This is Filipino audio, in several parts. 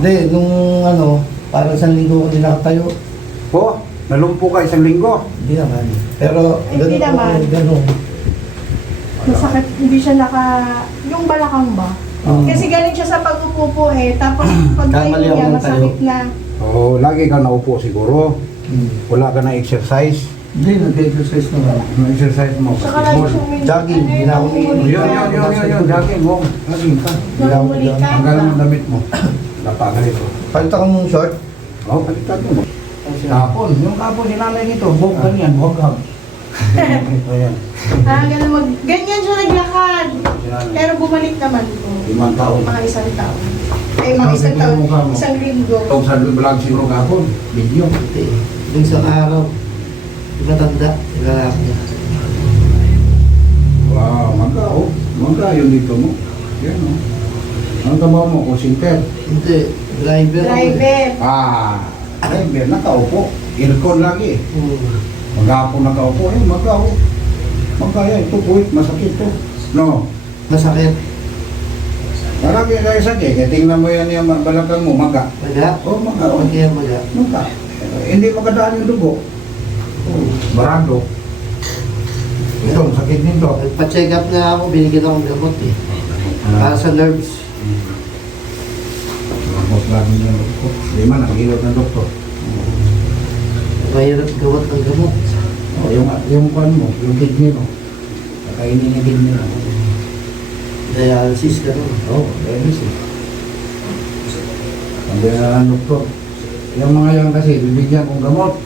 Hindi, nung ano, parang 1 linggo ko din nakatayo. Po, nalumpo ka 1 linggo. Hindi naman. Pero Hindi naman. ganun. Masakit, hindi siya yung balakang ba? Kasi galing siya sa pag-upo po eh. Tapos pag Kamali niya, ako ng masakit tayo. na. Oo, lagi ka naupo siguro. Wala ka na exercise. Hindi, nag-exercise naman. Ano exercise mo? Saka lagi Basketball. siyang may... Jogging, hindi na ako Yun, jogging mo. Jogging ka. Namumuli ka. Ang galang ng damit mo. Napagalito. Palit ako ng short. Oo, palitan mo. Kapon, yung kapon ni nanay nito, buhok ganyan, buhok hab. Ayan. Ganyan siya naglakad. Pero bumalik naman po. 5 taon. Mga 1 taon. Eh, mga 1 taon. 1 linggo. Itong sa vlog siguro kapon, video. Hindi. Yung isang araw, yung matanda, yung lalaki niya. Wow, mangga yun dito mo. Yan o. Ang trabaho mo, call center. Hindi, driver. Driver. Driver, nakaupo. Aircon lagi. Maghapon nakaupo, magaw. Magkaya, ito puwit, masakit to. No, Masakit. marami kayo sakit. Kaya tingnan mo yan yung balakang mo, maga. Maga? Oh, maga. Oh. Kaya maga. Maga. Hindi makadaan yung dugo. Barado. Ito, sakit nito. Nagpa-check up na ako, binigyan akong gamot eh. Para sa nerves. Tapos lagi ng doktor. Di man, naghilot ng doktor. Mahirap gawat ng gamot. Oh, yung pan mo, yung kidney mo. Kakainin yung kidney mo. Dialysis ka nun. Oo, dialysis. Ang ng doktor. Yung mga yan kasi, bibigyan kong gamot.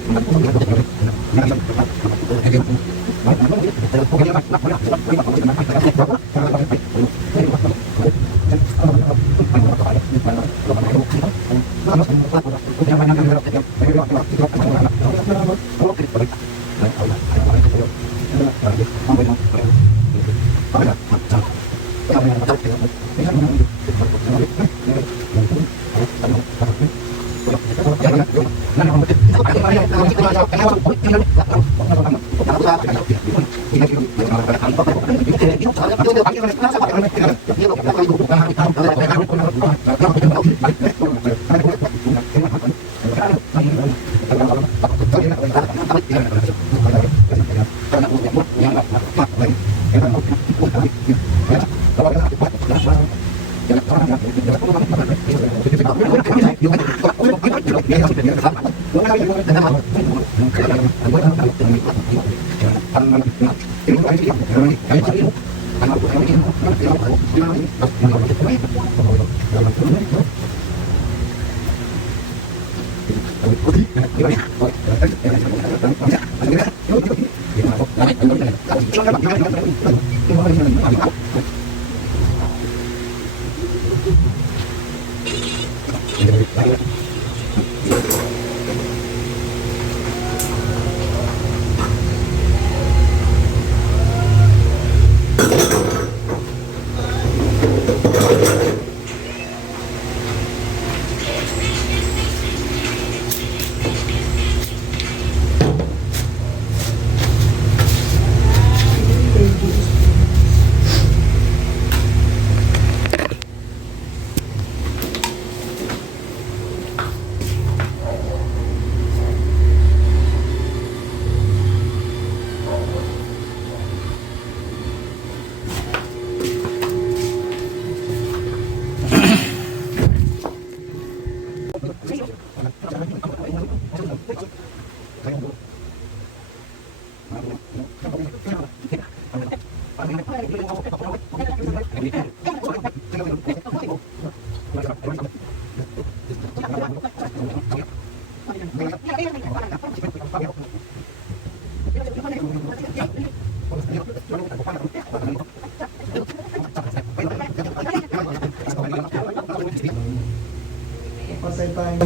Patay tayo.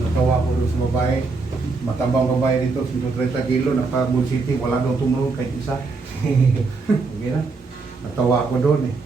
Natawa ko doon sa babae, matabang babae dito, 130 kilo, naka Bull City, wala daw tumunog kahit isa. Okay na. Natawa ako doon eh.